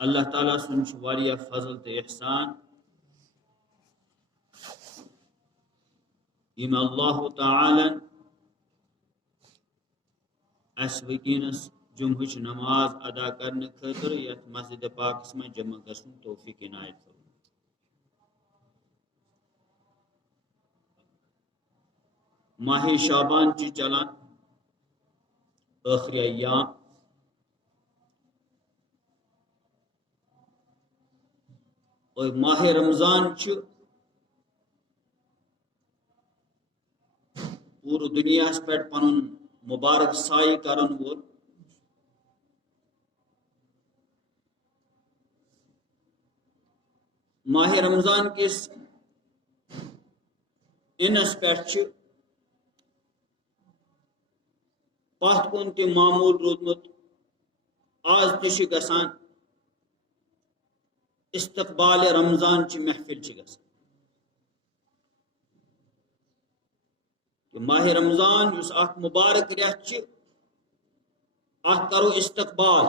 اللہ تعالیٰ سن واریہ فضل تو احسان یم اللہ تعالی اس وکینس جمعہ نماز ادا کرنے خاطر یت مسجد پاک میں جمع گھن توفیق عنایت فرمائے۔ ماہ شعبان چی چلان آخری ایام اور ماہ رمضان چھ پور دنیا پہ پن مبارک سائی کرن وول ماہ رمضان کس انس پہ پتھ کن تہ معمول رودمت آز تہ گژھان استقبال رمضان چی محفل چی گژھان کہ ماہ رمضان اس اخ مبارک ریت چی ات کرو استقبال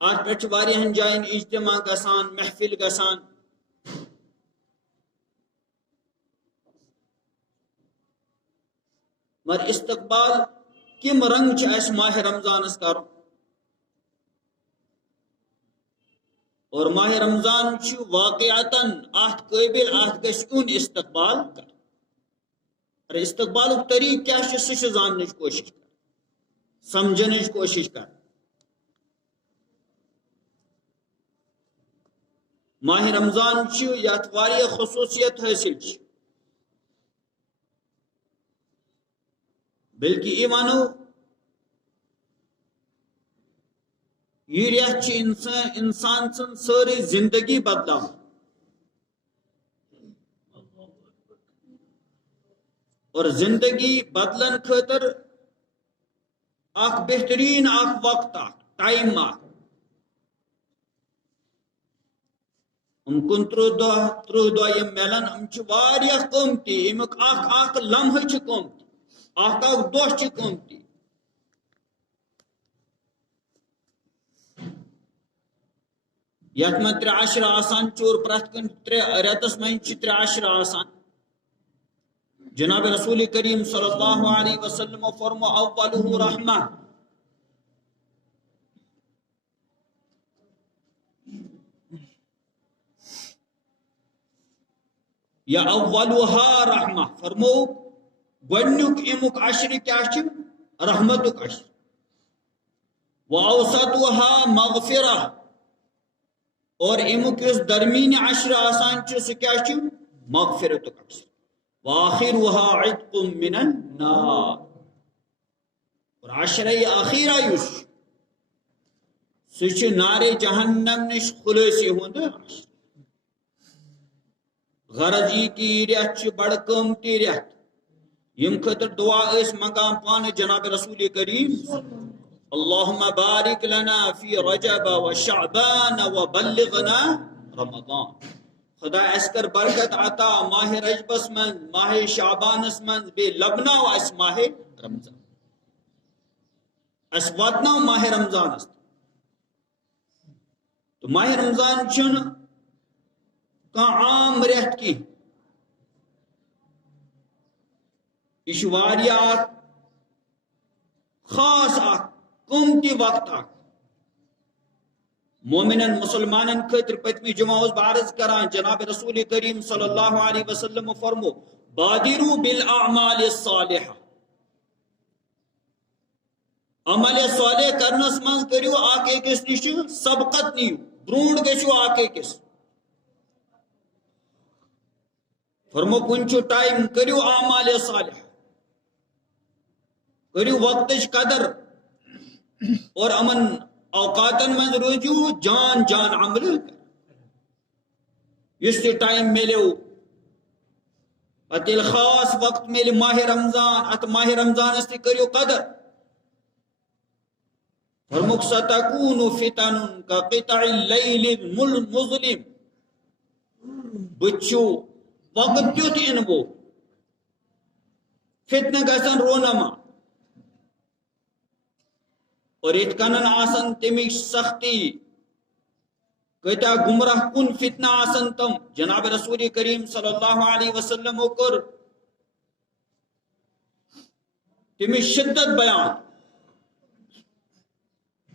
ات پہ واریاہن جائن اجتماع گژھان محفل گژھان مگر استقبال کم رنگ چھ اس ماہ رمضان اس کرو اور ماہ رمضان چھ واقعاتاً ات قابل ات گھن استقبال کر اور استقبال طریق کیا سہ زاننچ کوشش کر سمجھنچ کوشش کر ماہ رمضان چھ یت واریاہ خصوصیت حاصل چھ بلکہ یہ مانو یہ ریت انسان سن ساری زندگی بدلاو اور زندگی بدلن خاطر اخ بہترین اخ وقت اخ ٹائم اخ کنترہ دہ ترہ دہ یم ملن واریاہ قیمتی امیک اخ لمحہ چھ قیمتی اخ دہ چھ قیمتی یت من 3 عشرہ آسان چور پرت کن رتس من 3 عشرہ آسان جناب رسول کریم صلی اللہ علیہ وسلم فرمو اولہ رحمہ یا اولها رحمہ فرمو گونیک امک عشر کیا چھ رحمتک عشر واوسطها مغفرہ اور امک اس درمین عشر آسان چھ سہ کیا چھ مغفرتک عشر واخرها عتق من النار اور عشرہ اخیرہ یس سہ نار جہنم نش خلاصی ہند عشر غرض یہ کہ ریت چھ بڑ قیمتی ریت یم خاطر دعا اس منگان پان جناب رسول کریم اللہم بارک لنا فی رجب و شعبان و بلغنا رمضان خدا اس کر برکت عطا ماہ رجبس من ماہ شعبانس من بے لبنا و اس ماہ رمضان اس واتنا ماہ رمضان است تو ماہ رمضان چن کا عام ریت کی یہ واریاہ خاص قیمتی وقت مومنن مسلمانن خاطر پتمی جمعہ عرض کران جناب رسول کریم صلی اللہ علیہ وسلم فرمو بادروا بالاعمال الصالحہ عمل صالح کرنس من کریو اک أکس نش سبقت نیو برونٹ گژھو اک أکس فرمو کنچو ٹائم کریو اعمال صالح کریو وقتش قدر اور امن اوقاتن من روزو جان عمل اس ٹائم ملیو اتل خاص وقت مل ماہ رمضان ات ماہ رمضان اس کریو قدر فرموک ستکون فتن کا قطع اللیل المظلم بچو وقت تیت انبو فتنہ گسن رونما اور ات کنن آسن تمچ سختی کتیا گمراہ کن فتنہ آسن تم جناب رسول کریم صلی اللہ علیہ وسلم کر تمچ شدت بیان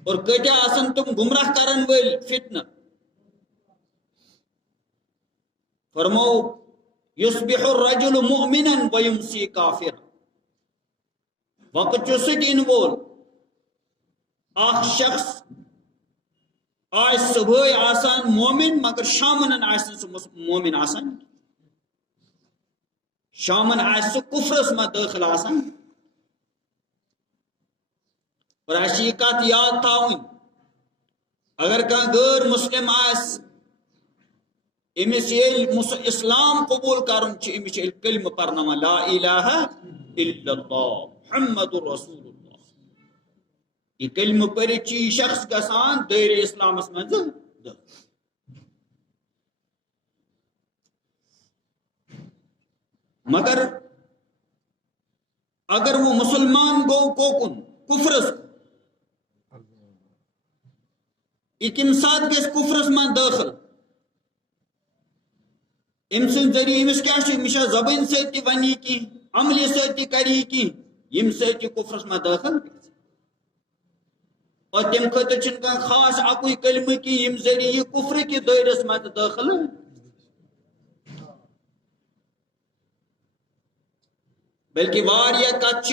اور کتیا آسن تم گمراہ کرن ول فتنہ فرمو یصبح الرجل مؤمنا ویمسی کافر وقت جو سٹ ان وول اخ شخص آج صبح آسان مومن مگر شامن آسن سو مومن آسان شامن آس سو کفرس میں داخل آسان اور ایسی کات یاد تھاؤن اگر کان غیر مسلم آس امس اسلام قبول کرن چھ امس کلمہ پرنما لا الہ الا اللہ محمد رسول اللہ یہ کلمہ پرچ شخص گسان دائر اسلامس مز مگر اگر وہ مسلمان گو کوکن کفرس یہ کم سات گس کفرس من داخل ام سن ذریعہ امس کیا امس زبان سی ونی کی عمل سی کری کی یم سی کفرس من داخل اور تم خاطر چھ کان خاص اکوئی کلمہ کی یم ذریعہ یہ کفر کی دائرس مز داخل بلکہ واریہ کت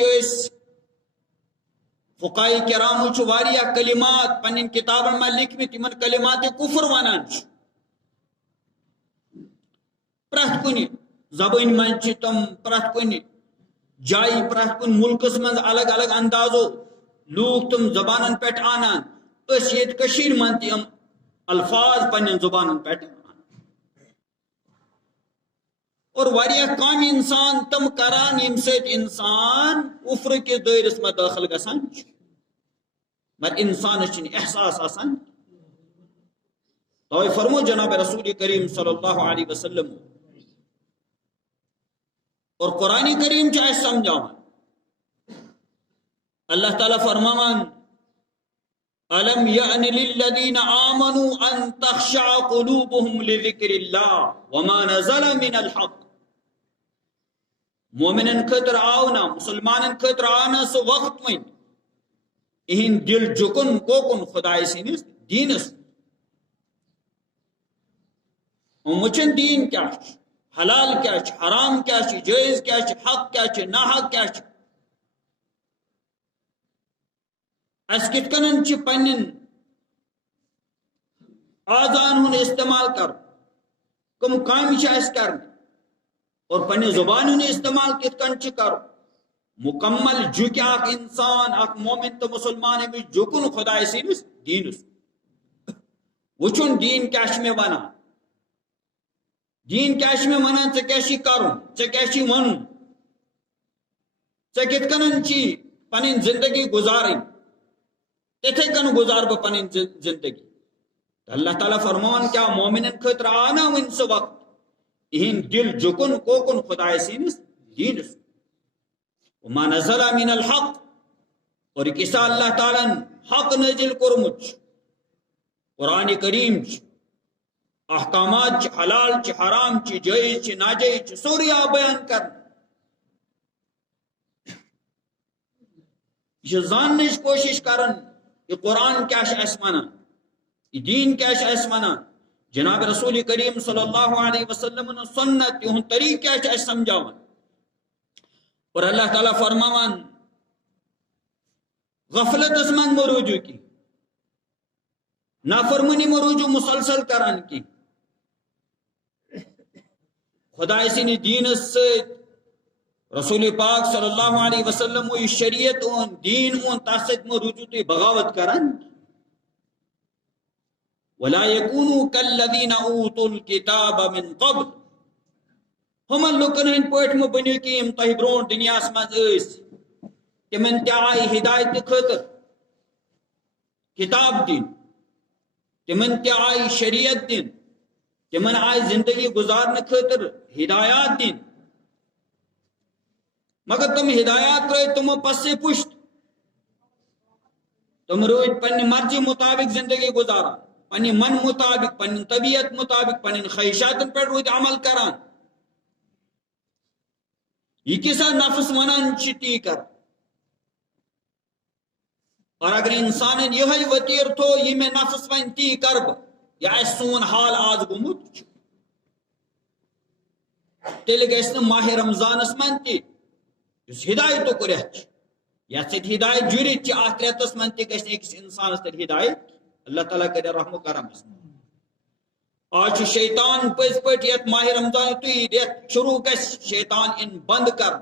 فقہاء کرامو چھ واریہ کلمات پنن کتابن میں لکھمت تمن کلمات کفر ونان پرت کن زبان من تم پرت کن جائی پرت کن ملکس من الگ الگ اندازو لوگ تم زبانن پہ آنان اس یہ کشیر من تم الفاظ پنن زبانن پہ اور واریہ کام انسان تم کران یم سیت انسان کفر کے دائرس میں داخل گسان مگر انسان چھ احساس آسان تو فرمو جناب رسول کریم صلی اللہ علیہ وسلم اور قرآن کریم چاہے سمجھاؤں اللہ تعالیٰ فرمان الم یأن للذین آمنوا ان تخشع قلوبهم لذکر اللہ وما نزل من الحق مومنن خطر آونا مسلمانن خطر آنا سو وقت میں اہن دل جکن کوکن خدای سینس دینس مچن دین کیا حلال کیا حرام کیا جائز کیا حق کیا ناحق کیا اس کت کنن پنن آزان ہن استعمال کر کم کام کر اور پنہ زبان ہن استعمال کت کن کر مکمل جھک اخ انسان اخ مومن تو مسلمان میں جھکن خدا سندس دینس وچن دین کیا میں ونان دین کیا میں ونان ژے کیا کرن ژے کیا ون ژے کت کنن پنن زندگی گزارن تتھے کن گزار بہ پنن زندگی اللہ تعالیٰ فرمان کیا مومنن خطر آنا ون سہ وقت اہن دل جکن کوکن خدا سندس دینس وما نزل من الحق اور کسا اللہ تعالیٰ حق نازل کورمت قرآن کریم احکامات حلال حرام جائز ناجائز سوری بیان کر یہ زاننچ کوشش کرن یہ قرآن کیا ونان یہ دین کیا ونان جناب رسول کریم صلی اللہ علیہ وسلم سنت تہد طریق کیا سمجھاوان اور اللہ تعالیٰ فرماوان غفلت من مروجو کی نافرمانی مروجو مسلسل کران کی خدا سن دین سے رسول پاک صلی اللہ علیہ وسلم و شریعت اون دین اون تاسد مروجو تی بغاوت کران ولا يكونوا كالذين اوتوا الكتاب من قبل ہم لوکن ہند پٹ مہ بنو کہ تہ برو دنیا مز تمن تہ آئی ہدایت خاطر کتاب دن تمن تہ آئی شریعت دن تمن آئی زندگی گزارنے خاطر ہدایات دن مگر تم ہدایات ترے تمو پس سے پشت تم روز پنہ مرضی مطابق زندگی گزاران، پنہ من مطابق، پنہ طبیعت مطابق، پنہ خواہشاتن پہ روز عمل کران. یہ کسا نفس ونان تی کر. اور اگر انسان یہ وطیر تھو یہ میں نفس ون تی کر بہ، یہ سون حال آج گومت. تیل گھس ماہ رمضانس من تی ہدایت ریت یت سی ہدایت جرت ات ریتس من تہ گھس اکس انسانس تل ہدایت. اللہ تعالیٰ کرے رحم و کرم. آج شیطان پز پہ یت ماہ رمضان تھی ریت شروع گھس شیطان ان بند کر،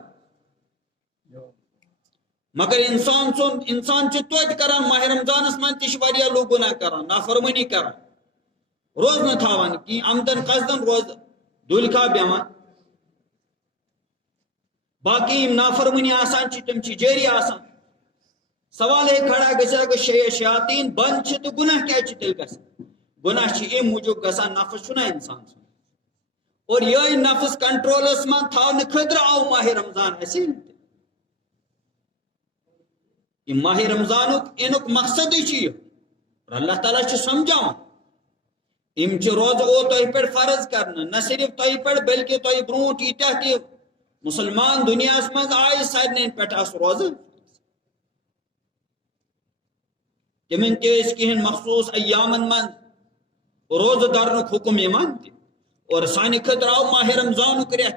مگر انسان توت کران ماہ رمضانس من تہ لوگ گناہ کران، نافرمانی کران، روز نہ تھاوان کی آمدن قصدن روز دلکا بیوان. باقی نافرمانی آسان تم جاری آسان. سوال ہے کھڑا گژھِ اگر شیاطین بند تو گناہ کیا تیل گژھان؟ گناہ ام موجود گژھان نفس چھنا انسان سن، اور یہ نفس کنٹرولس من تھاونہ خاطر آو ماہ رمضان اسہ. یہ ماہ رمضان انک مقصد یہ اور اللہ تعالیٰ سمجھاؤں ام روز او تہ پہ فرض کرنا، نہ صرف تہ پہ بلکہ تہ برونٹ یہ تہ مسلمان دنیا من آئے سارے پہ روز تمن تہن مخصوص ایامن من روز درنک حکم ایمان تہ. اور سانہ خطر آو ماہ رمضان ریت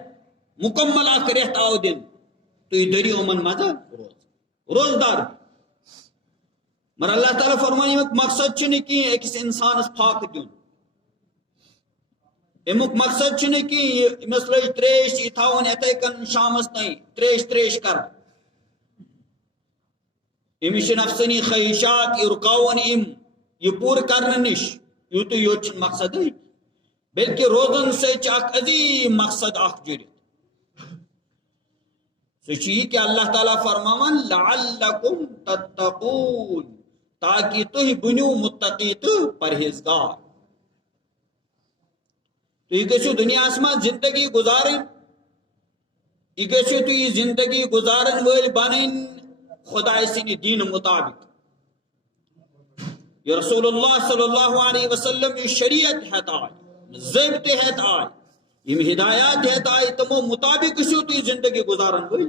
مکمل اخ ریت آو دن تھی دریو من مزہ روزدار. مگر اللہ تعالیٰ فرمائے امیک مقصد کی اکس انسانس پھاک دن، امیک مقصد کہ امس لج تریش یہ تھاون اتھے کن شامس تین تریش کر. امس نفسانی خواہشات یہ رکاون یہ پور کرنے نش یوت یوت مقصد بلکہ روزن سے عظیم مقصد اخ جرت. سہ کہ اللہ تعالیٰ فرماون لعلکم تتقون، تاکہ تھی بنو متقی تو پرہیزگار. تھی گھو دنیا من زندگی گزارن، یہ گھو تھی زندگی گزارن ول بنن خدا سن دین مطابق. یہ رسول اللہ صلی اللہ علیہ وسلم یہ شریعت ہت آئی، ضابطے ہت آئی، یم ہدایات ہت آئی، تمو مطابق گھو تھی زندگی گزارن ول.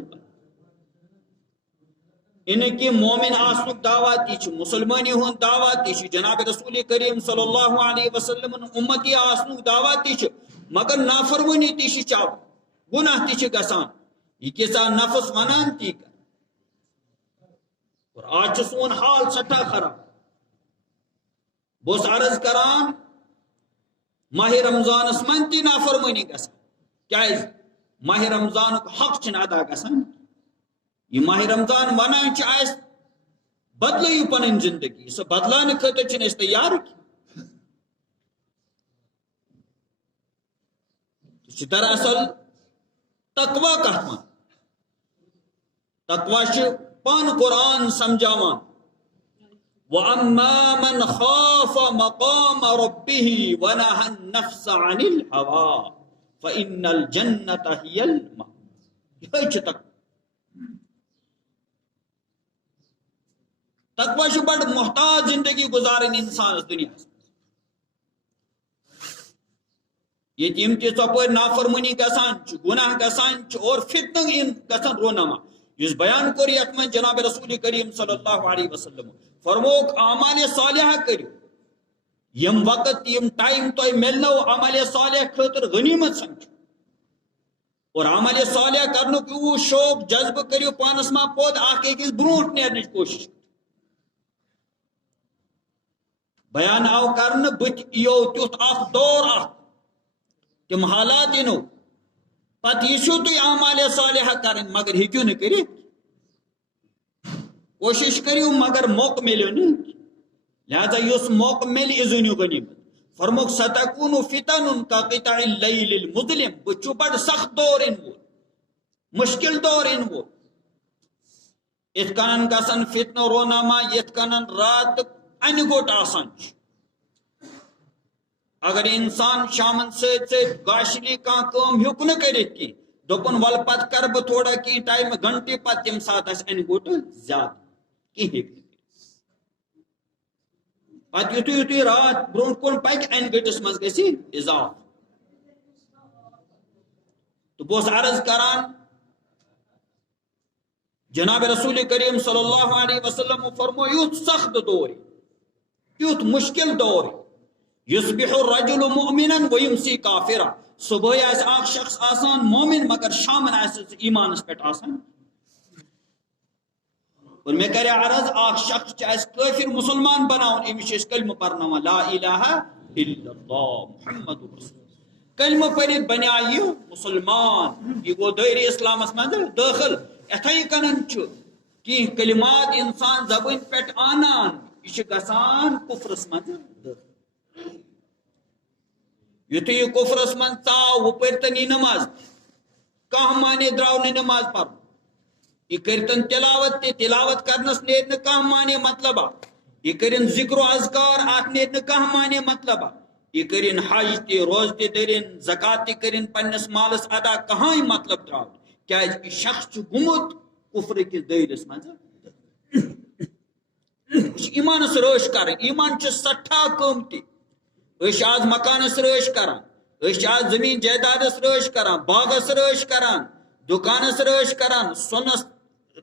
ان کی مومن آسنک دعوت یہ مسلمانی ہند دعوت یہ جناب رسول کریم صلی اللہ علیہ وسلم امتی آسنک دعوت یہ، مگر نافرمانی تہ چاو گناہ تہ گسان. یہ کسا نفس ونان تی کر. اور آج سون حال سٹھا خراب. بہس عرض کران ماہ رمضانس من تہ نافرمانی گسان، کیاز ماہ رمضان حق چھ ادا گسان. یہ ماہ رمضان ونان آس بدلو پن زندگی، سہ بدلان خاطر اس تیار کی. دراصل تقوی کت من تقوی پان قرآن سمجھاوان. وَأَمَّا مَنْ خَافَ مَقَامَ رَبِّهِ وَنَهَى النَّفْسَ عَنِ الْهَوَىٰ فَإِنَّ الْجَنَّةَ هِيَ الْمَأْوَىٰ. یہ تقوی بڑ محتاج زندگی گزارن انسان دنیا. یہ یم تہ ژپور نافرمانی گسان گناہ گسان اور فتنہ گسان رونما. اس بیان کور یت من جناب رسول کریم صلی اللہ علیہ وسلم فرموک اعمال صالحہ کرو. یم وقت یم ٹائم تو ملنو عمل صالح خاطر غنیمت سمجھو، اور عمل صالح کرنو وہ شوق جذب کرو پانس ما پود اخ اکس برونٹ نیرنچ کوشش. بیان آو کرن بت یو تیت اخ دور اخ تم حالات انو پت یہ تھی اعمال صالحہ کرن مگر ہیکو نہ کرت. کوشش کریو مگر موقع ملو نا، لہذا اس موقع مل ازنیو غنیمت. فرموک ستکون فتن کا قطع اللیل المظلم. بچو بڑ سخت دور ان وہ مشکل دور ان وہ ات کنن گسن فتنہ رونما یت کنن رات ان گوٹ آسان. اگر انسان شامن ست گاشلی کان کام ہیوک نہ کرت کی دپن ول پت کر بہ تھوڑا کی ٹائم گھنٹے پت تم سات ان گوٹ زیادہ کی ہیک. پتہ یُتھُے رات برونٛٹھ کُن پکہِ انہِ گٔٹِس منٛز گژھِ اضافہٕ تہٕ بہٕ اوسُس عرض کران جناب رسول کریم صلی اللہ علیہ وسلم فرمو یُتھ سخت دور یُتھ مشکل دور یصبح الرجل مؤمنا ویمسی کافرا صبح آسہِ اکھ شخص آسان مومن مگر شامن آسہِ ایمانس پٮ۪ٹھ آسان اور میں کرے عرض اکھ شخص چھُ اَسہِ کٲفر مسلمان بناوُن أمِس چھِ أسۍ کلمہ پرناوان لا الہ الا اللہ محمد رسول کلمہ پٔرِتھ بنیٛاو یہِ مسلمان یہِ گوٚو دٲیرِ اسلامس منٛز دٲخل یِتھَے کٔنن چھُ کینٛہہ کلمات انسان زبٲنۍ پٮ۪ٹھ انان یہِ چھُ گژھان کفرس منٛز دٲخل یُتھُے یہِ کفرس منٛز ژاو وۄنۍ پٔرتن یہِ نماز کانٛہہ مانے درٛاو نہٕ نماز پرُن یہ کرتن تلاوت تلاوت کرنس نیرِ نہٕ کانٛہہ مانے مطلبہ یہ کرن ذکر و اذکار اتھ نیرِ نہٕ کانٛہہ مانے مطلبہ یہ کرن حج تہِ روز تہِ دٔرِن زکات تہِ کرن پننس مالس ادا کہاں مطلب درٛاو کیازِ یہ شخص چھُ گوٚمُت کفر کِس دٲیرس منٛز ایمانس رٲچھ کرٕنۍ ایمان چھُ سٹھاہ قۭمتی أسۍ چھِ آز مکانس رٲچھ کران أسۍ چھِ آز زمین جائیدادس رٲچھ کران باغس رٲچھ کران دکانس رٲچھ کران سۄنس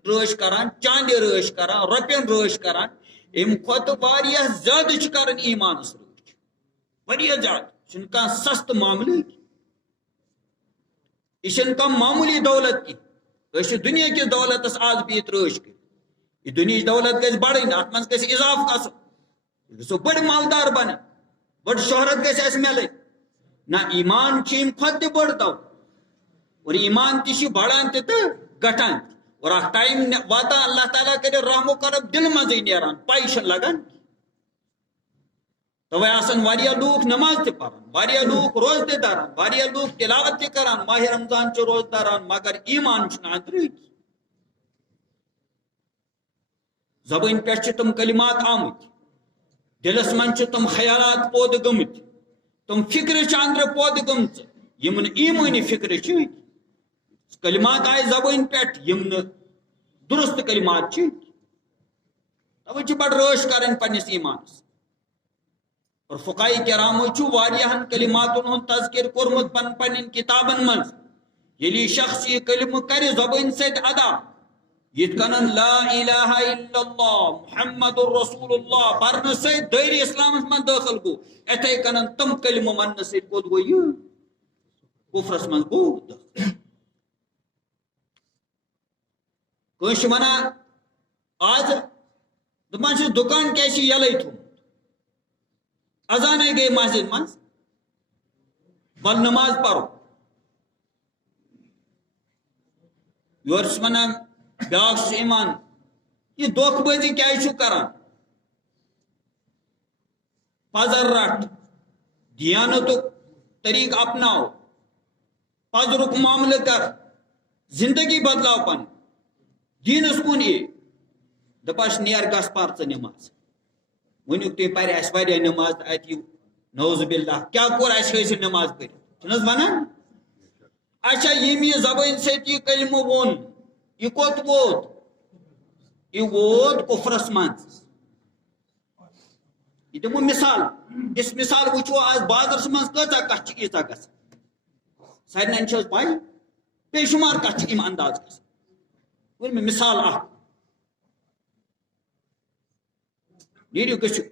رٲچھ کران چاندِ رٲچھ کران رۄپین رٲچھ کران امہِ کھۄتہٕ واریاہ زیادٕ چھِ کران ایمانس رٲچھ واریاہ زیادٕ چھُنہٕ کانٛہہ سستہٕ معاملہٕ یہِ چھنہٕ کانٛہہ معموٗلی دولت کینٛہہ أسۍ چھِ دُنیا کِس دولتس آز بِہِتھ رٲچھ کٔرِتھ یہِ دُنہِچ دولت گژھِ بڑٕنۍ اتھ منٛز گژھِ اضافہٕ گژھُن أسۍ گژھو بٔڑۍ مالدار بنٕنۍ بٔڑ شہرت گژھِ اسہِ میلٕنۍ نہ ایمان چھِ امہِ کھۄتہٕ تہِ بٔڑ دولت اور ایمان تہِ چھِ بڑان تہِ تہٕ گٹان تہِ اور اکھ ٹایم واتان اللہ تعالیٰ کرِ رحم و کرم دل منٛزٕے نیران پاے چھنہٕ لگان توے آسان واریاہ لوٗکھ نماز تہِ پران واریاہ لوٗکھ روز تہِ داران واریاہ لوٗکھ تلاوت تہِ کران ماہِ رمضان چھِ روز داران مگر ایمان چھُنہٕ اندرٕے زبٲنۍ پٮ۪ٹھ چھِ تِم کلمات آمٕتۍ دلس منٛز چھِ تِم خیالات پٲدٕ گٔمٕتۍ تِم فکرِ چھِ اندرٕ پٲدٕ گٔمژٕ یِم نہٕ ایمٲنی فکرِ چھِ کلمات آیہِ زبٲنۍ پٮ۪ٹھ یِم نہٕ درست کلمات چھِ توے چھِ بڑٕ رٲچھ کرٕنۍ پننس ایمانس اور فقہاء کرامو چھُ واریاہن کلماتن ہُنٛد تذکر کوٚرمُت پننٮ۪ن کتابن منٛز ییٚلہِ یہِ شخص یہِ کلمہٕ کرِ زبٲنۍ سۭتۍ ادا یِتھ کٔنن لا الہ الا اللہ محمد رسول اللہ پرنہٕ سۭتۍ دٲیرِ اسلامس منٛز دٲخل گوٚو یِتھَے کٔنن تِم کلمہٕ وننہٕ سۭتۍ کوٚت گوٚو یہِ کفرس منٛز گوٚو کٲنٛسہِ چھِ ونان آز دپان چھِ دُکان کیازِ چھِ یلے تھوٚمُت اذانے گٔے مسجد منٛز ول نماز پرو یورٕ چھُس ونان بیاکھ چھُ یِوان یہِ دھوکہٕ بٲزی کیازِ چھُو کران پزر رٹ دیانتُک طریقہٕ اپناو پزرُک معاملہٕ کر زندگی بدلاو پنٕنۍ دیٖنس کُن یہِ دپان نیر گژھ پر ژٕ نماز ؤنیُک تُہۍ پرِ اسہِ واریاہ نماز تہٕ اتہِ یِیِو نعوذ باللہ کیاہ کوٚر اسہِ حٲصِل نماز پٔرِتھ چھِنہٕ حظ ونان اچھا ییٚمۍ یہِ زبٲنۍ سۭتۍ یہِ کلمہٕ ووٚن یہِ کوٚت ووت یہِ ووت کفرس منٛز یہِ دِمو مثال یُس مثال وٕچھو آز بازرس منٛز کۭژاہ کتھ چھِ ییٖژاہ گژھان سارنٕے چھِ حظ پاے بے شُمار کتھ چھِ امہِ انداز گژھان ؤنۍ مےٚ مثال اکھ نیٖرِو گٔژھِو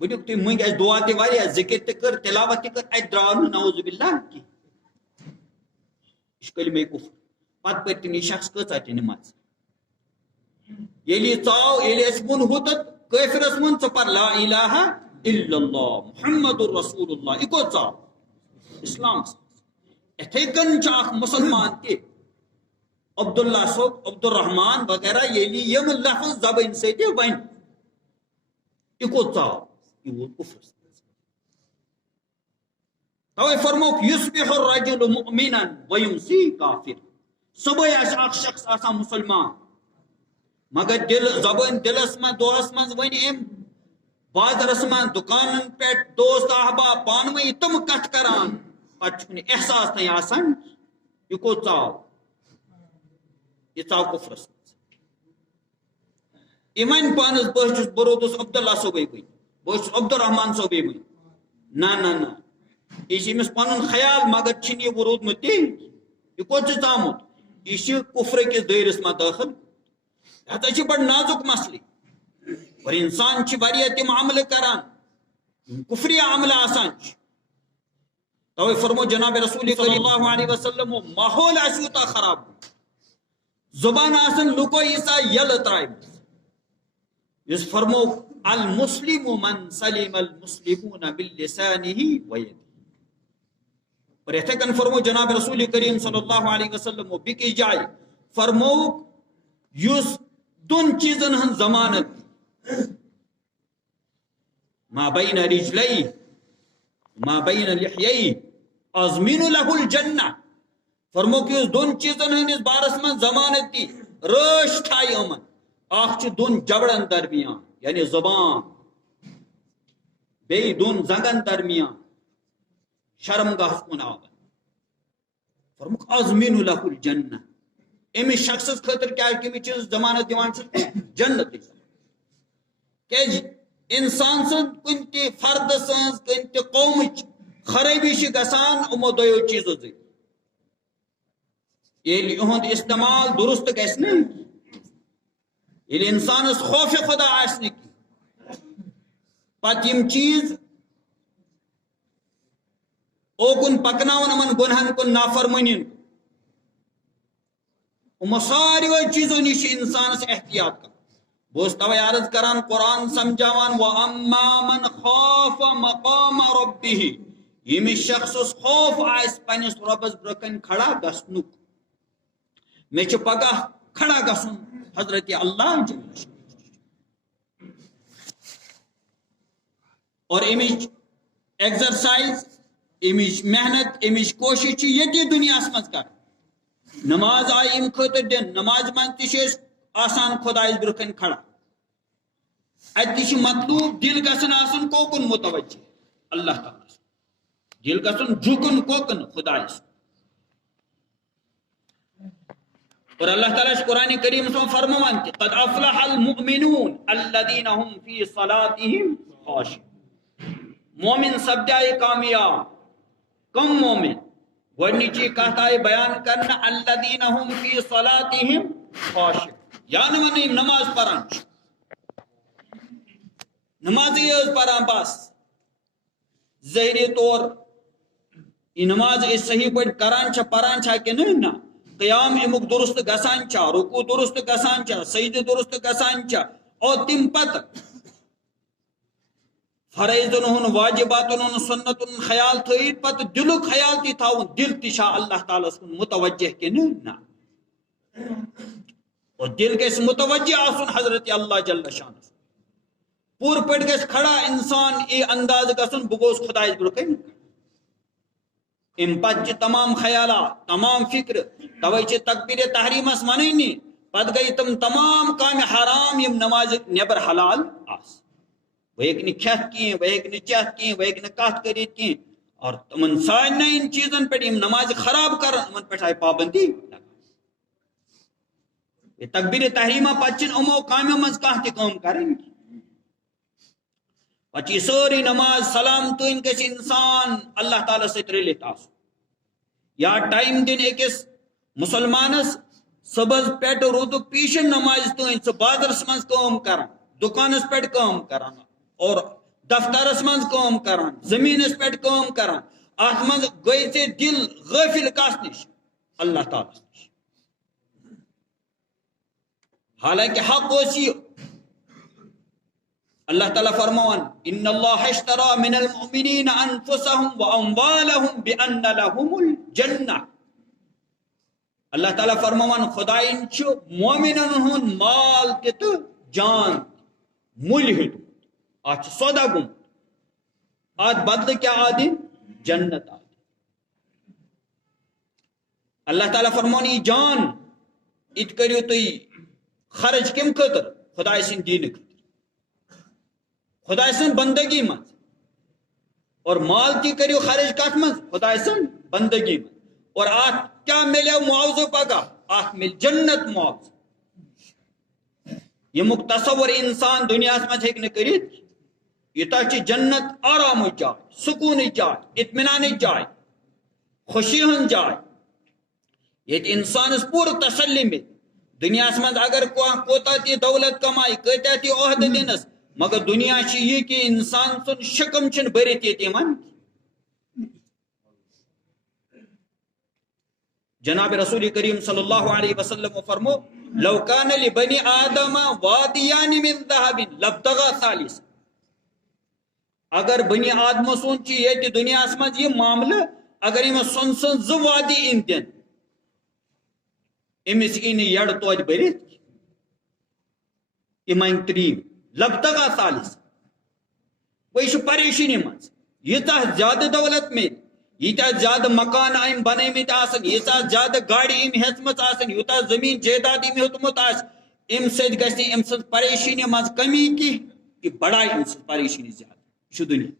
ؤنیُک تُہۍ مٔنگۍ اَسہِ دعا تہِ واریاہ ذِکر تہِ کٔر تلاوت تہِ کٔر اَتہِ درٛاو نہٕ نعوذ باللہ کینٛہہ یہِ چھُ کلمے کفر پتہٕ پٔرۍ تِم یہِ شخص کۭژاہ تہِ نماز ییٚلہِ یہِ ژاو ییٚلہِ اَسہِ ووٚن ہُتَتھ کٲفرس ووٚن ژٕ پر لا الہ الا اللہ محمد رسول اللہ یہِ کوٚت ژاو اسلامس یِتھَے کٔنۍ چھُ اکھ مسلمان تہِ عبداللہ صٲب عبدالرحمان وغیرہ ییٚلہِ یِم لفظ زبٲنۍ سۭتۍ وَنہِ یہِ کوٚت ژاو یہِ ووت کفرس توے فرموکھ یُصبح الرجل مؤمنا ویمسی کافر صبحٲے آسہِ اکھ شخص آسان مسلمان مگر دل زبٲنۍ دلس منٛز دۄہس منٛز وۄنۍ أمۍ بازرس منٛز دُکانن پٮ۪ٹھ دوست احباب پانہٕ ؤنۍ تِم کتھ کران پتہٕ چھُ نہٕ احساس تانۍ آسان یہِ کوٚت ژاو یہِ ژاو کفرس منٛز یہِ وَنہِ پانس بہٕ چھُس بہٕ روٗدُس عبداللہ صٲبٕے وٕنۍ بہت عبد الرحمان صوبی میں نا نا نا یہ امس پن خیال مگر چھ یہ رودمت تی یہ کوت ژامت یہ کفر کس دائرس میں داخل ہسا بڑ نازک مسئلہ اور انسان تم عمل کران کفری عمل آسان توے فرمو جناب رسول صلی اللہ علیہ وسلم ماحول آسیوتا خراب زبان آسن لکو ایسا یل ترائم اس فرمو المسلم من سلم المسلمون باللسانه وید اور اتھکن فرمو جناب رسول کریم صلی اللہ علیہ وسلم بکی جائے فرمو یس دون چیزن ہن ضمانت ما بین رجلی ما بین لحیی ازمین له الجنہ فرمو کہ اس دون چیزن ہن اس بارس من ضمانت دی رش تھائی امن آخ دون جبڑن درمیان یعنی زبان بی دون زنگن درمیان شرمگاہ کن آون فرمو ازمین له الجنہ امی شخص خاطر کیا کمی چیز ضمانت دیوان جنت کہ انسان سن کن تی فرد سن کن تی قوم خرابی گسان امو دو چیزو زی یہ اہد استعمال درست گھس نا یہ انسان خوف خدا آسن کی پت یم چیز اوکن پکناون امن گنہن کن نافرمانین ساری چیزوں نش انسان سے احتیاط کر بہت توے عرض کران قرآن سمجھاوان وَأَمَّا مَنْ خَافَ مَقَامَ رَبِّهِ یمی شخص خوف آئس پنس ربس برکن کھڑا گسنک میں چھ پگہ کھڑا گسن حضرت اللہ جل اور امیج ایگزرسائز امیج محنت امیج کوشش یہ دنیا مز کر نماز آئی ام خاطر دن نماز من تیس آسان خدائس برکن کھڑا اتہ مطلوب دل گھن آسن کوکن متوجہ اللہ تعالی دل گھن جھکن کوکن خدائس اور اللہ تعالیٰ قرآن کریم میں فرمان قد افلح المؤمنون الذين هم في صلاتهم خاشعون مومن سبدائے کامیاب کم مومن گوڑنیچی کہتا ہے بیان کرنا الذین هم فی صلاتهم خاشعون یعنی منی نماز پڑھان نمازی پڑھان بس ظاہری طور یہ نماز صحیح پہ کران پڑھان کہ نہیں قیام امک درست گسان چا رکوع درست گسان چا سجدہ درست گسان چا اور تم پت فرائضن ہن واجباتن ہن سنتن خیال تھید پت دل خیال تی تھاون دل تشا اللہ تعالی سن متوجہ کہ نا اور دل کے متوجہ آسن حضرت اللہ جل شان پور پٹ گس کھڑا انسان ای انداز گسن بگوس خدای برکن ام پت تمام خیالات تمام فکر توے تکبیر تحریم اس منینی پت گئی تم تمام کام حرام یم نماز نیبر حلال آس وہ ایک نے کھت کی وہ ایک نے چت کی وہ ایک نے کات کریت کی اور تمن سارے ان چیزن پہ نماز خراب کر ان پہ آئی پابندی یہ تکبیر تحریمہ پچن امو کامیوں مز کہاں کام کریں گی پچی سوری نماز سلام تو ان کے انسان اللہ تعالیٰ سے تریلت آسو یا ٹائم دن ایکس مسلمانس سبز پیٹ رودو پیشن نماز تو ان سے بازرس منز کام کرن دکانس پیٹ کام کرن اور دفترس منز کام کرن زمینس پیٹ کام کرن آت منز گئی سے دل غافل کاس نش اللہ تعالیٰ نش حالانکہ حق وسی اللہ تعالیٰ فرمان ان اللہ اشترى من المؤمنین انفسهم واموالهم بان لهم الجنہ اللہ تعالیٰ فرمان خدائن چھ مومنن ہن مال تت جان ملحد آج سودا گم آج بدل کیا آدین جنت آدین اللہ تعالیٰ فرمانی جان ات کریو تی خرچ کم خطر خدا سن دین خطر خدا سن بندگی مز اور مال تی کریو خرچ کت مز خدا سن بندگی مز اور آت کیا ملے معاوضہ پگا آت مل جنت معاوضہ یہ مختصور انسان دنیا میں ہیک نہ کریت یوتاہ چھ جنت آرام جائے، سکون جائے، اطمینان جائے، خوشی ہن جائے، یہ انسانس پور تسلی مل دنیا من اگر کوتا تی دولت کمائی کتا تی عہد دینس، مگر دنیا چھ یہ کہ انسان سن شکم چھن برت یہ من. جناب رسول کریم صلی اللہ علیہ وسلم فرمو لو کان لبنی آدم وادیان من ذهب لابتغى ثالث. اگر بنی آدم سون چی یہ دنیا من یہ معاملہ اگر یہ سن سن ز وادی ان دن امس این یڑ توت برت ایمان تریم لابتغى ثالث. وہ پریشانی مز یوتہ زیادہ دولت مل، یوتہ زیادہ مکان ام بنمت آسن، یوتہ زیادہ گاڑی ام ہیچمت آسن، یوتہ زمین جائیداد ام ہیوتمت آس، ام سید گژھِ ام سن پریشانی مز کمی کی یہ بڑائی ام سن پریشانی زیادہ یہ دنیا.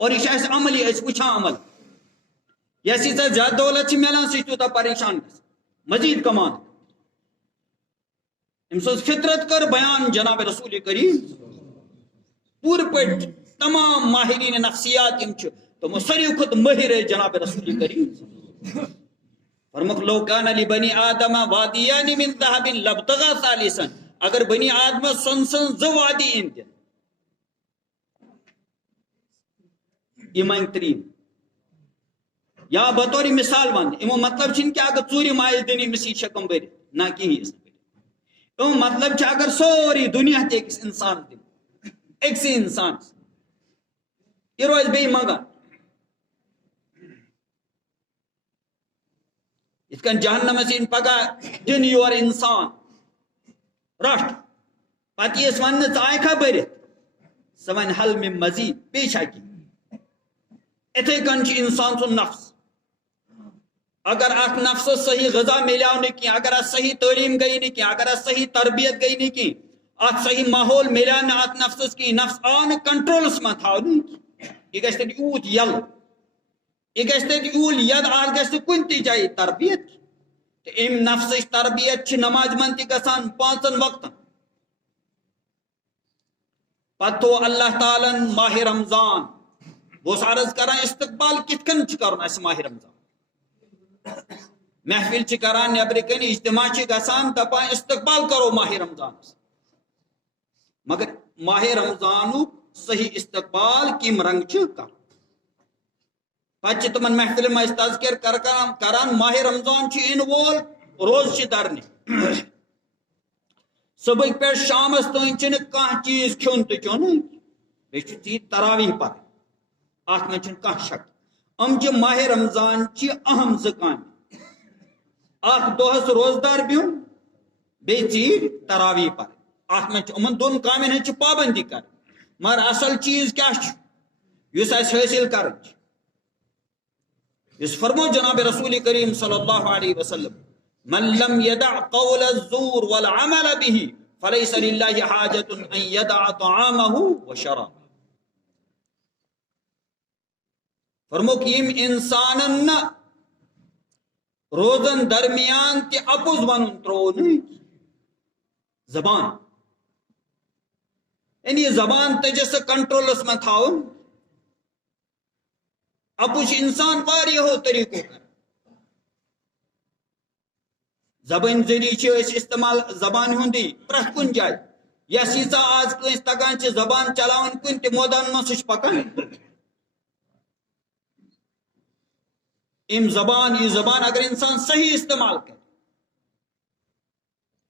اور یہ عملی وچھان عمل یس زیادہ دولت ملان سہ تیوتہ پریشان گژھِ مزید کمان. ام سن فطرت کر بیان جناب رسول کریم پور پٹ تمام ماہرین نفسیات ام تمو ساروی کھت ماہر جناب رسول کریم فرمک لو کان لبنی آدم وادیان من ذهب لابتغى ثالثا. اگر بنی آدم سن سن ز وادی ان دن ایمان ترین یا بطور مثال ون امو مطلب چھن کہ اگر ژوٗرِ مایل دنی مسی شکم بر نہ کہیں امو مطلب چھ اگر سوری دنیا تے ایکس انسان دن ایکس انسان یہ روز بے منگا اس کن جہنم سے پگہ دن یور انسان رٹ پتہ یس ون ژائے برت سہ ون حل میں مزید پیشہ کی. اتھے کن انسان سن نفس اگر ات نفس صحیح غذا ملیو نہیں کی، اگر ات صحیح تعلیم گئی نہیں کی، اگر ات صحیح تربیت گئی نہیں کی، ات صحیح ماحول ملیا نا ات نفس کی، نفس آو نا کنٹرولس من تھاو یہ گھس تیل یوت یل، یہ گھس تیل یول ید ات گھس کن تی جائے تربیت. ام نفس تربیت چھ نماز من تی گسان 5 وقتن. پتو اللہ تعالی ماہ رمضان وہ عرض کران استقبال کت کن کرن اس ماہ رمضان محفل چھ کران نبر کن اجتماع چھ گسان دپان استقبال کرو ماہ رمضان. مگر ماہ رمضان صحیح استقبال کم رنگ چھ کر پتہ تمن محفل میں تذکر کران ماہ رمضان چھ ان وول روز چھ درنے صبح پہ شامس تین چھ کھانا چیز کھیون تو چون بیچ تراویح پر ات من چھ کھانا شک. ام چھ ماہ رمضان چھ اہم زکان اخ دہس روزدار بہن بیچ تراویح پر ات من ان دون کامن ہن پابندی کر. مگر اصل چیز کیا اس حاصل کرن اس فرمو جناب رسول کریم صلی اللہ علیہ وسلم من لم يدع قول الزور والعمل به فليس لله حاجة ان يدع طعامه وشرابه. فرمو کہ انسان روزن درمیان تی اپوز ون ترو زبان یعنی زبان تجس کنٹرولس میں تھاؤن اپوش انسان واری ہو طریقوں کر زبان ذریعے استعمال زبان ہوندی پرت کن جائے یا سیزا آج کنس تگان چھ زبان چلاون کن تی مودان میں سچ پکن ام زبان یہ زبان اگر انسان صحیح استعمال کر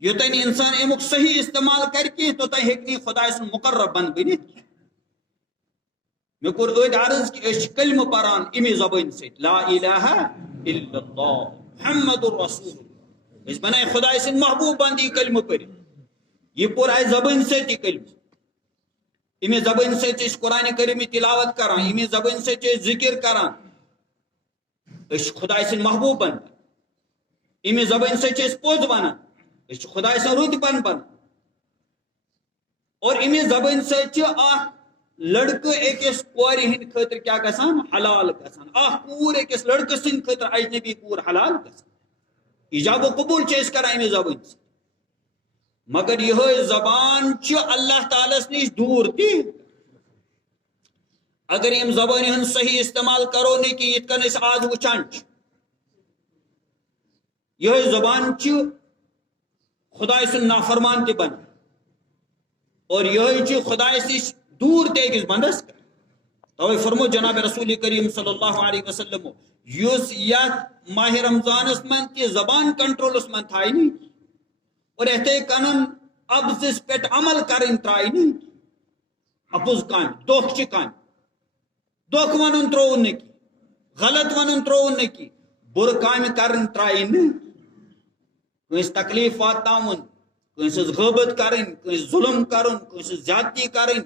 یوتن انسان امیک صحیح استعمال کر کے تو تہ ہیکنی خدا سن مقرب بند بنت. میں کور اد عرض کہ اس کلمہ پران امی زبان سے لا الہ الا اللہ محمد الرسول اللہ اس بنائے خدا سن محبوب بندی کلمہ پر یہ پورا زبان سے کلمہ امی زبان سے اس قرآن کریم تلاوت کران امی زبان سے ذکر کران اس خدا سن محبوب بند امی زبان سے اس پوز بنا اس خدا سن رود بن اور امی زبان سے لڑکہ ایکس کور ہند خاطر کیا گسان حلال گسان کور ایکس لڑکہ سن خاطر اجنبی کور حلال گسان ایجاب و قبول چیز کرائیں امی زبان سے. مگر یہ زبان اللہ تعالیٰ نش دور تی اگر یم زبان ہن صحیح استعمال کرو نہیں کہ یت کن اس آز وچان یہ زبان خدا سن نافرمان تہ بن اور یہ خدا نش دور تہ أکس بندس کر توے فرمو جناب رسول کریم صلی اللہ علیہ وسلم یس یت ماہ رمضانس من تہ زبان کنٹرولس من تھائی نہیں اور اتھے کنن ابزس پہ عمل کرن ترائی نہیں اپوز کام دھوکھ چہ کام دھوکھ ون ترون کی غلط ون ترون کی بر کام کرن ترائی کنس تکلیف واتناون کنس غیبت کرن کنس ظلم کرن کنس زیادتی کرن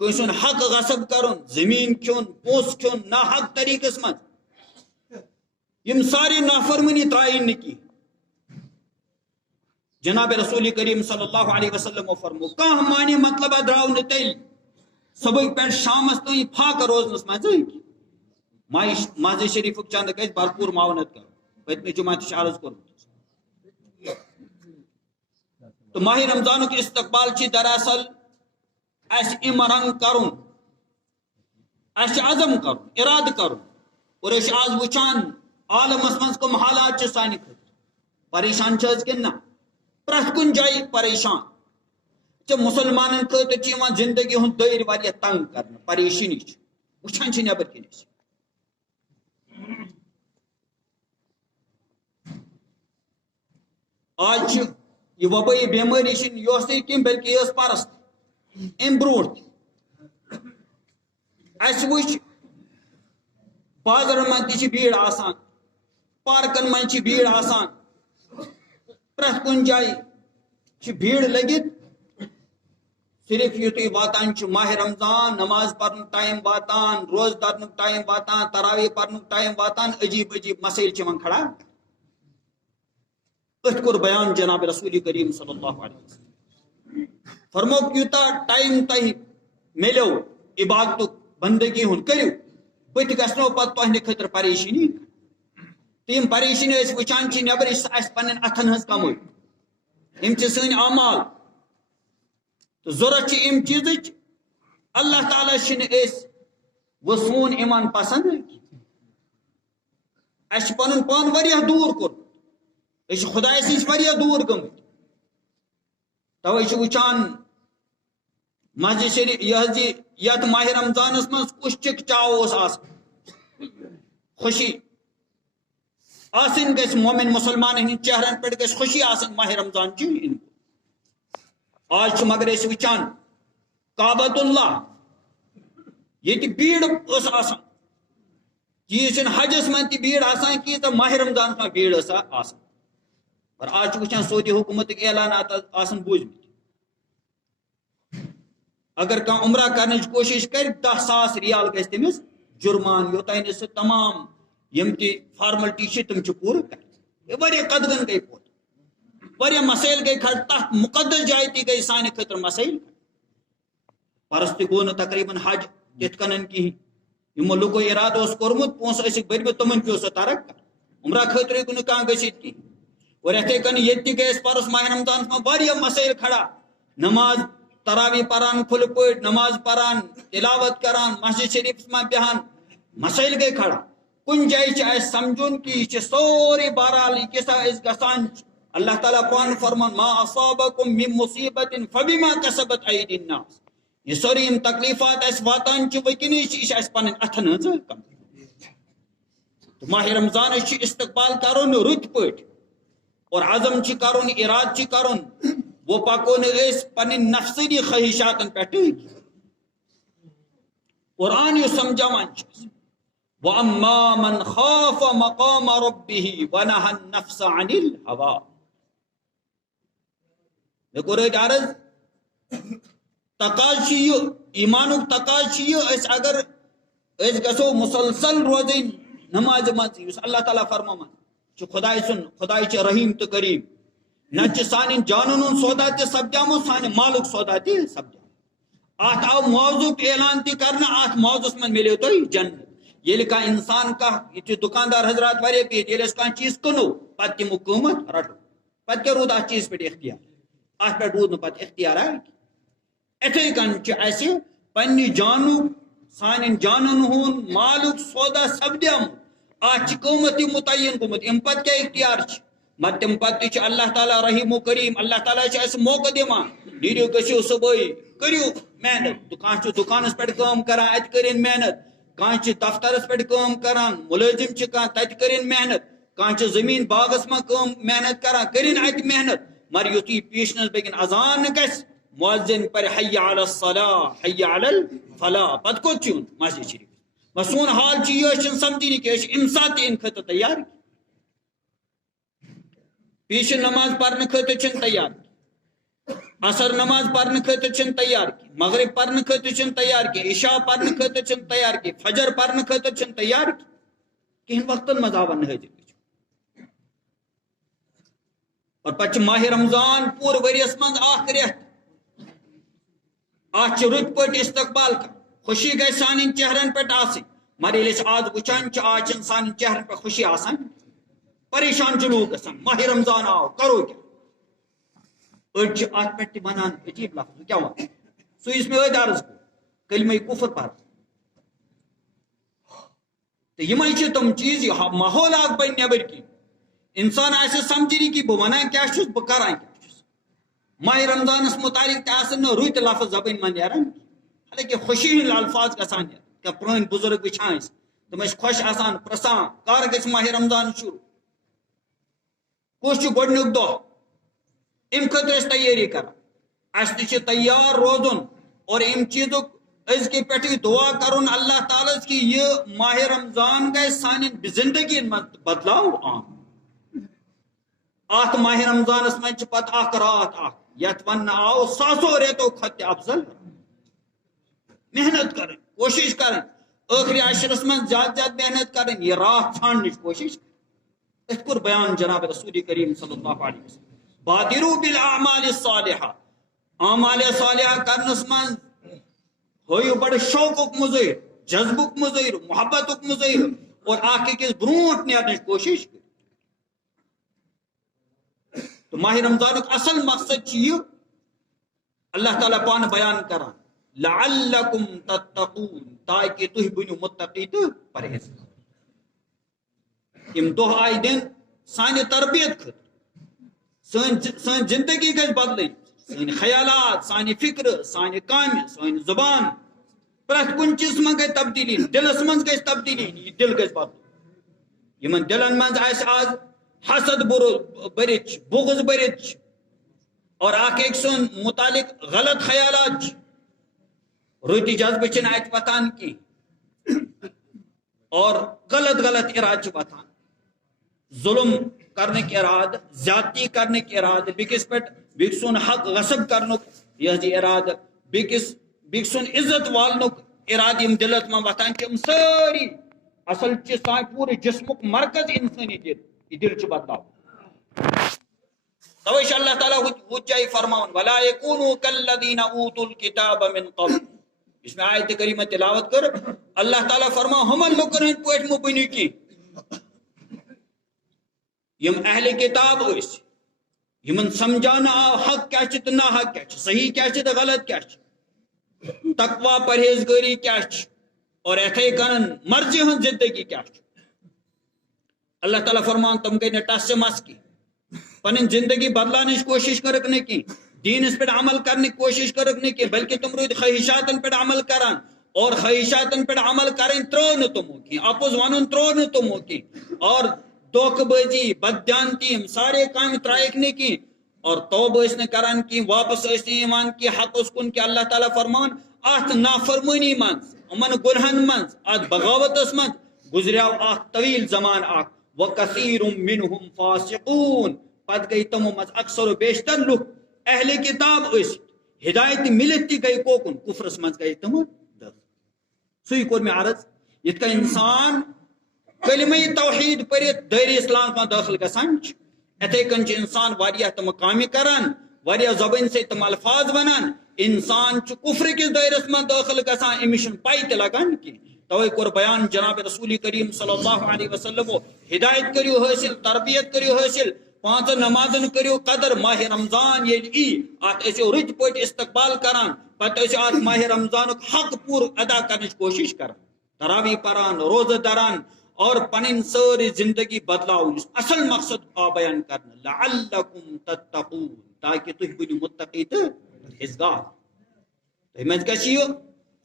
کنس حق غصب کرن زمین کھون پوس کھون نا حق طریقس من یم ساری نافرمانی ترائی کی جناب رسول کریم صلی اللہ علیہ وسلم فرمو کھانا معنی مطلب درو نا تیل صبح پہ شامس تین فاقہ روزنس مز ماضی شریف چند گھر بھرپور معاونت کر پتمہ جمعہ تہ عرض کورمت تو ماہ رمضان کے استقبال دراصل اس امرنگ کرن اس عزم کرن اراد کرن اور اس آز وچان عالمس مز کم حالات سانہ خاطر پریشان کن نا پریت کن جائیں پریشان مسلمان خاطر زندگی ہند دیر واریاہ تنگ کرنا پریشانی وچان نبر کن آج یہ وبائی بیماری یہ کم بلکہ یہ پرست ام برو اس وچ بازر من تہ بھیڑ آسان پارکن من بھیڑ آسان پریت کن جائیں بھیڑ لگت صرف یتھے واتان ماہ رمضان نماز پرن ٹائم واتان روز درن ٹائم واتان تراویح پرن ٹائم واتان عجیب عجیب مسائل کھڑا ات کور بیان جناب رسول کریم صلی اللہ علیہ وسلم فرمو یوتا ٹائم تہ ملو عبادت بندگی ہند کرو بت گھنو پتہ تہند خاطر پریشانی تم پریشانی وچان نبر پن اتن ہز کمائی یم سن اعمال تو ضرورت ام چیز اللہ تعالیٰ وہ سون ایمان پسند اس پن پان واریاہ دور کور خدا نش واریاہ دور گمت توے وچان مسجد شریف یت ماہ رمضانس مز کس چک چاو خوشی آسن گھ مومن مسلمان ہند چہرن پہ گھ خوشی آسن ماہ رمضان آج مگر وچان کعبۃ اللہ یہ بھیڑ آسان یہ حجس من تہ بھیڑ آسان کی تو ماہ رمضان میں بھیڑ آسان اور آج وچان سعودی حکومت اعلانات آسان بوجھمت اگر کان عمرہ کرنے کوشش کر 10,000 ریال گھس تمس جرمان یوتان سہ تمام یم تہ فارملٹی تم پور کر واریاہ قدغن گئی پوت واریاہ مسائل گئی کھڑ تحت مقدس جائے تہ گئی سانہ خاطر مسائل پرس تہ گو تقریباً حج تت کنن کہین یمو لوگو ارادہ اس کورمت پونس برمت تمن پیو سہ ترک عمرہ خاطر ہیکو نہ کان گژھت کہین اور اتھے کن یہ گئے پرس ماہ رمضان میں واریاہ مسائل کھڑا نماز تراویح پران کھل پٹ نماز پران تلاوت کران مسجد شریف میں بہان مسائل گئی کھڑا کن جائیں سمجھن کہ یہ سوری بہرحال یہ کسا گسان اللہ تعالیٰ قرآن فرمان ما اصابکم من مصیبت فبما کسبت ایدی الناس یہ سوری یم تکلیفات اس واتان وکن یہ پن اتن ہز ماہ رمضان استقبال کرن رت پٹ اور عزم کرن اراد کرن وہ پکون پن نفسانی خواہشات پہ قرآن یہ سمجھاوان وَأَمَّا مَنْ خَافَ مَقَامَ رَبِّهِ وَنَهَى النَّفْسَ عَنِ الْهَوَىٰ دیکھو رہے عرض تقاض ایمانک تقاض اگر گسو مسلسل روزین نماز مز اللہ تعالیٰ فرمان خدای رحیم تو کریم نہ سان جانن سودا تہ سپدیامو سان مالک سودا تہ سپدیامو ات آو معاوضک اعلان تہ کرنا ات معاوضس من ملو تہ جنت یل کا انسان کا یہ دکاندار حضرات واریاہ پیت یل اس کان چیز کنو پتہ تمو قیمت رٹو پتہ کیا رود ات چیز پہ اختیار ات پہ رود نہ پتہ اختیار اتھے کن اس پنہ جانو سان جانن ہون مالک سودا سپدم ات قیمت متعین گومت ام پتہ کیا اختیار مگر تم پتہ اللہ تعالیٰ رحیم و کریم اللہ تعالیٰ اس موقع دان نیرو گھو صبح کرو محنت تو کھانا دکانس پہ کران ات کرن محنت کھانا دفترس پہ کران ملازم تت کرن محنت کھانا زمین باغس من محنت کران ات محنت مگر یتھ پیشنس بگن اذان گھس مؤذن پر حی علی الصلاح حی علی الفلاح پتہ کوت چون مسجد شریف بس سون حال یہ سمجھنی کہ ام سات ان خطر تیار پیش نماز پڑھنے خطر چھ تیار عصر نماز پڑھنے خطر چھ تیار مغرب پڑھنے خطر چھ تیار کی عشاء پڑھنے خطر چھ تیار کی فجر پڑھنے خطر چھ تیار کہن وقتن مز آون حاضر اور پچ ماہ رمضان پور وریس من آخ ریت آج رت پٹ استقبال کر خوشی گئی سان چہرن پہ مگر یل آج وچان آج سان چہرن پہ خوشی آسان پریشان لوگ گھان ماہ رمضان آو کرو کیا اڑ ات پہ ونان عجیب لفظ کیا ون سس میں عرض گو کلمہ کفر پر تو یہ تم چیز ماحول اخ بن نبر کی انسان آسہ سمجھنی کہ بہ ونان کیا بہ کران کیا ماہ رمضانس متعلق تہ رت لفظ زبان من نیران حالانکہ خوشی ہند الفاظ گھان کیا پران بزرگ وچان تم خوش آسان پرسان کر گھ ماہ رمضان شروع کس گۄڈنیُک دۄہ ام خاطر تیاری کر تیار روزن اور ام چیزک ازکہ پہ دعا کرن اللہ تعالیٰ کہ یہ ماہ رمضان گئے سان زندگی من بدلاو ات ماہ رمضانس من پتہ اخ رات اخ یت ون آو ساسو ریتو کھت افضل محنت کریں کوشش کریں آخری عشرس من زیادہ زیادہ محنت کریں یہ رات ژھانڈنچ کوشش ات کور بیان جناب رسول کریم صلی اللہ علیہ وسلم بادروا بالاعمال الصالحہ اعمال صالحہ کرنس من ہوئیو بڑے شوق مظہر جذبک مظہر محبت مظہر اور آخر برونٹ نیرنچ کوشش کر تو ماہ رمضان اصل مقصد یہ اللہ تعالیٰ پان بیان کران لعلکم تتقون تاکہ تھی بنو متقی تو پرہیز یم دہ آئی دن سان تربیت خطر سن زندگی گھس بدل سن خیالات سان فکر سان کام سان زبان پریت کن چیز من گئی تبدیلی دلس من گئی تبدیلی دل گھس بدل یمن دلن من آج حسد برچ بغض برچ اور ایک سن متعلق غلط خیالات رتی جذبہ چھ ات وتان کی اور غلط غلط اراد وتان ظلم کرنے کے اراد زیادتی کرنے کے اراد بیکس پہ بیک سن حق غصب کرنک یہ اراد بیکس سن عزت والنک اراد یم دلت من وتان کہ ساری اصل سان پورے جسمک مرکز انسانی دل چھ بدلاو توے اللہ تعالیٰ وہ جائے فرماؤن ولا یکونوا کالذین اوتوا الکتاب من قبل اس میں آیت کریمہ تلاوت کر اللہ تعالیٰ فرماؤ ہمن لوکن ہند پوٹ مبنی کی یم اہل کتاب اس یمن سمجھانا حق کیا چھ نا حق کیا چھ صحیح کیا چھ غلط کیا چھ تقوی پرہیزگاری کیا چھ اور ایتھے کنن مرضی ہن زندگی کیا چھ اللہ تعالیٰ فرمان تم گئی ٹس سے مس کی پن زندگی بدلانے کی کوشش کرک نہیں کی دین اس پہ عمل کرنے کی کوشش کرک نہیں کی بلکہ تم روید خواہشاتن پہ عمل کران اور خواہشاتن پہ عمل کریں ترو نہ تمو کی اپوز ونن ترو نہ تمو کی اور دوک بازی بددیانتی سارے کام ترائک نہیں کی اور توبہ اس نے کران کی واپس اس نے ایمان کی حق اس کن کہ اللہ تعالیٰ فرمان آت نافرمانی منز امن گنہن منز آت بغاوت اس منز گزریاو آت طویل زمان آت وَكَثِيرٌ مِّنْهُمْ فَاسِقُونَ پت گئی تمو مز اکثر و بیشتر لوگ اہل کتاب اس ہدایت ملت تی گئی کوکن کفرس مز گئی تمو سوئی کور میں عرض یہ کا انسان کلمہ توحید پرت دائر اسلام میں داخل گسان اتھے کن انسان واریاہ تم کامی کران واریاہ زبان سے تم الفاظ ونان انسان کفر کس دائرس میں داخل گسان امیشن پائی تے لگان کی توے کور بیان جناب رسول کریم صلی اللہ علیہ وسلم ہدایت کریو حاصل تربیت کریو حاصل پانچ نمازن کریو قدر ماہ رمضان یل ای ات اسو رت پٹ استقبال کران پتہ اسو ات ماہ رمضان حق پور ادا کرنے کوشش کران تراوی پران روزہ دران اور پنن ساری زندگی بدلاؤن اصل مقصد آ بیان کرنا لعلکم تتقون تاکہ تھی بنو متقی تو پرہیزگار تھی مز گژھِ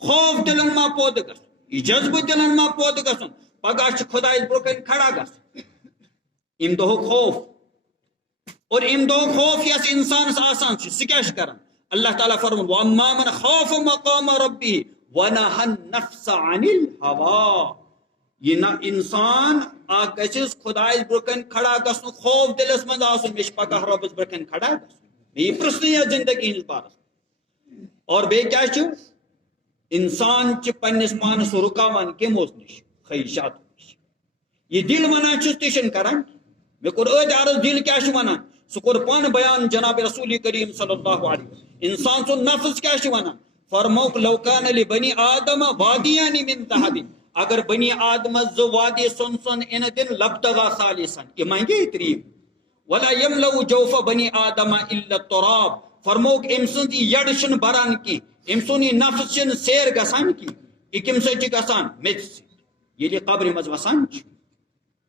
خوف دلن ما پود گژھُن یہ جذبہ دلن ما پود گژھُن پگہ چھ خدایس برونٛہہ کن کھڑا گژھُن ام دہُک خوف اور ام دہُک خوف یس انسانس آسان چھ سہ کیاہ چھ کران اللہ تعالیٰ فرمون واما من خاف مقام ربه ونهى النفس عن الهوى یہ نہ انسان گھس خدائس برکن کھڑا گھن خوف دلس مز آسن مے پگہ ربس برکن کھڑا گھن یہ پرسن زندگی ہز بارس اور بیٚیہِ کیاہ چھُ انسان چھ پنس پانس رکاوان کمو نش خواہشات نش یہ دل ونان چھس تہ چھنہٕ کران مے کوٚر أدۍ عرض دل کیاہ چھُ ونان سہ کوٚر پانہٕ بیان جناب رسول کریم صلی اللہ علیہ وسلم انسان سُنٛد نفس کیاہ چھُ ونان فرموک لو کان لبنی آدم وادیان من ذهب اگر بنی آدم ز وادی سن سن ان دن لبتغا خالصا یہ مانگے تریم ولا یملو جوف بنی آدم الا التراب فرموک امسن یڑ چھن بران کی امسن نفس چھن سیر گسان کی اکم سے چھ گسان میچ یہ قبر مز وسان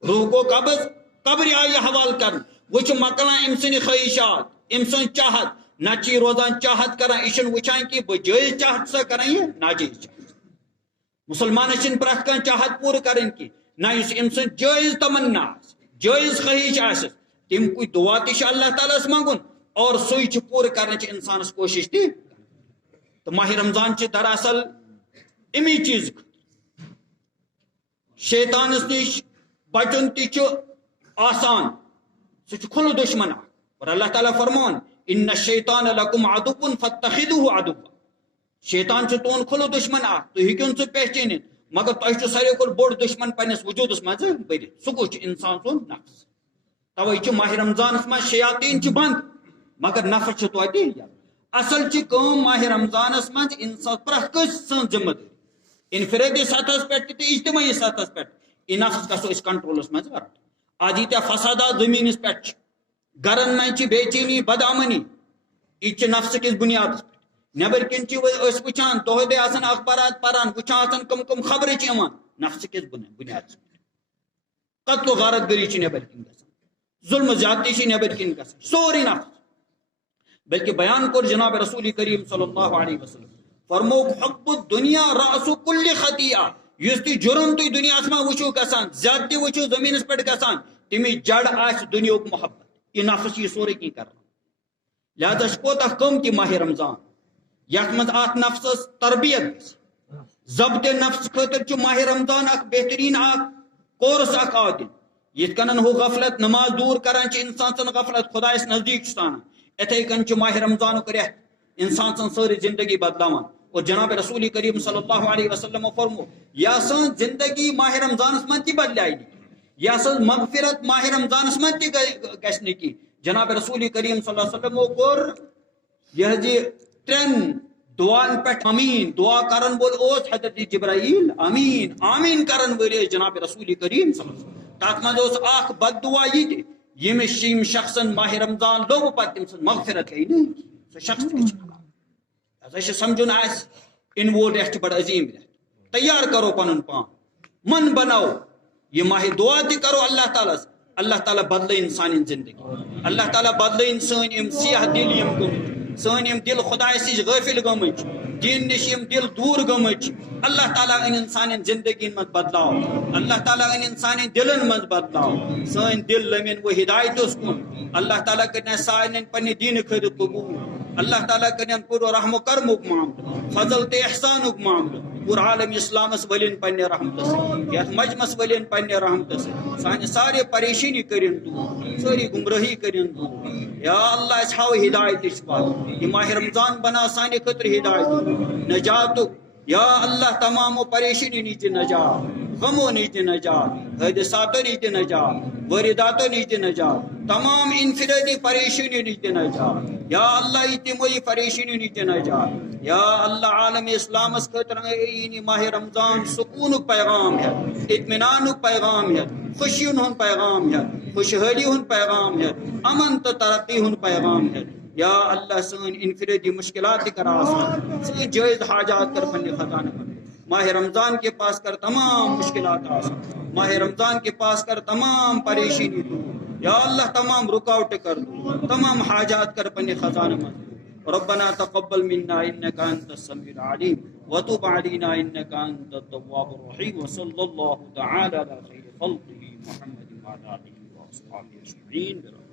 روح کو قبض قبر آئی حوال کرن وچ مکلان امسن خواہشات امسن چاہت نہ چی روزان چاہت کران یہ وچان کہ بہ جائز چاہت سا کران یہ ناجائز چاہت مسلمان چھن پرت کان چاہت پور کرن کی نہ اس امسن جائز تمنا جائز خواہش آس تم کوئی دعا تہ اللہ تعالیٰ منگن اور سوئی چھ پور کرنے چھ انسانس کوشش تہ تو ماہ رمضان چھ دراصل امی چیز شیطانس نش بچن تہ آسان سہ کھل دشمن اور اللہ تعالیٰ فرمان ان الشیطان لکم عدو فاتخذوه عدوا شیطان چھ تون کھلو دشمن تو ہیکن سہ پہچان مگر تہ ساروی کھول بوڑ دشمن پنس وجودس مز برت سہ گوٚو انسان سن نفس توے چھ ماہ رمضانس مز شیاطین چھ بند مگر نفس چھ توتہ اصل چھ کٲم ماہ رمضانس مز انسان پرت کس سن ذمہ داری انفرادی سطحس پہ تہ اجتماعی سطحس پہ یہ نفس گھو اس کنٹرولس مز ورت آج ییٖتیٛاہ فسادات زمینس پہ گرن مز بے چینی بدامنی یہ نفس کس بنیادس پہ نبر کن وچان دہ دہ آسان اخبارات پران وچان کم کم خبر نفس کس بنیادس پہ قتل و غارت گری نبر کن گژھان ظلم زیادتی نبر کن گژھان سوری نفس بلکہ بیان کور جناب رسول کریم صلی اللہ علیہ وسلم فرموک حب الدنیا رأس کل خطیہ یس تھی جرم تھی دنیا میں وچو گژھان زیادتی وچو زمینس پہ گژھان تمی جڑ آس دنیا محبت یہ نفس یہ سورے کی کرنا لہذا کوتاہ قیمتی ماہ رمضان یت مز ات نفسس تربیت ضبط نفس خاطر چھ ماہ رمضان اخ بہترین اخ کورس اخ آدن یت کنن ہو غفلت نماز دور کران چھ انسان سن غفلت خدایس نزدیک چھ اتھے کن چھ ماہ رمضان رت انسان سن ساری زندگی بدلاوان اور جناب رسول کریم صلی اللہ علیہ وسلم فرمو یا سن زندگی ماہ رمضانس من تہ بدلائی یا سن مغفرت ماہ رمضانس من تہ گژھنہ کی جناب رسول کریم صلی اللہ علیہ وسلم کور یہ ترین دعان پہ امین دعا کرن بول اوس حضرت جبرائیل امین آمین کرن ول جناب رسول کریم صلی اللہ علیہ وسلم تات مز اخ بد دعا یہ یمس شخصن ماہ رمضان لوگ پتہ تم سن مغفرت گئی نہیں سہ شخص اچھا سمجھن آس ان وول رت بڑا عظیم رت تیار کرو پن پان من بناو یہ ماہ دعا تہ کرو اللہ تعالیٰ بدل انسان زندگی اللہ تعالیٰ بدل سن سیاہ دل یم گمت سن دل خدا نش غافل گمت دین نش دل دور گمت اللہ تعالیٰ ان انسان زندگی مز بدلاو اللہ تعالیٰ ان انسان دلن مز بدلاو سن دل لمن وہ ہدایت کن اللہ تعالیٰ کرن سارن پنہ دین خاطر قبول اللہ تعالیٰ کرن پور رحم و کرمک معاملہ فضل تو احسانک معاملہ پور عالم اسلامس ولین پنہ رحمت سے یت مجمس ولین پنہ رحمت سے سانہ سارے پریشانی کرن دور ساری گمراہی کرن دور یا اللہ اس ہاو ہدایت بات یہ ماہ رمضان بنا سانہ خاطر ہدایت نجات یا اللہ تمام پریشانی نیچ نجات غمو نیچ نجات حادثاتوں نیچ نجات وارداتوں نیچ نجات تمام انفرادی پریشانی نیچ نجات یا اللہ اجتماعی پریشانی نیچ نجات یا اللہ عالم اسلام اس خاطر ماہ رمضان سکون پیغام ہے اطمینان پیغام ہے خوشیوں پیغام ہے خوشحالی ہن پیغام ہے، امن تو ترقی ہن پیغام ہے۔ یا اللہ سن انفرادی مشکلات کر آسان، سن جائز حاجات کر پنے خزانہ میں۔ ماہ رمضان کے پاس کر تمام مشکلات آسان، ماہ رمضان کے پاس کر تمام پریشانی دور، یا اللہ تمام رکاوٹ کر دو، تمام حاجات کر پنے خزانہ میں۔ ربنا تقبل منا انك انت السميع العليم وتب علينا انك انت التواب الرحيم وصلى الله تعالى على خير خلقه محمد وعلى اله وصحبه اجمعين.